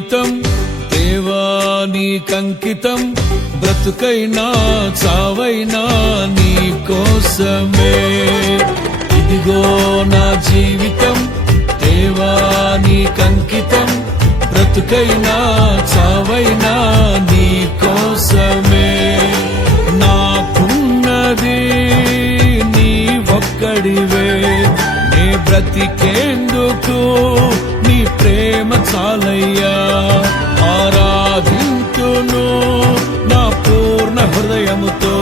జీవితం దేవా నీకంకితం, బ్రతుకైనా చావైనా నీ కోసమే. ఇదిగో నా జీవితం దేవా నీకంకితం, బ్రతుకైనా చావైనా నీ కోసమే. నాకున్నది నీ ఒక్కడివే, నీ బ్రతికేందుకు నీ ప్రేమ చాలయ్యా. ఆరాధింతును నా పూర్ణ హృదయముతో,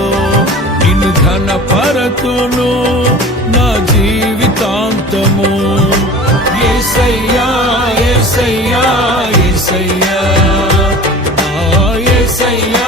నిన్ను ఘనపరతును నా జీవితాంతము. యేసయ్యా యేసయ్యా యేసయ్యా యేసయ్యా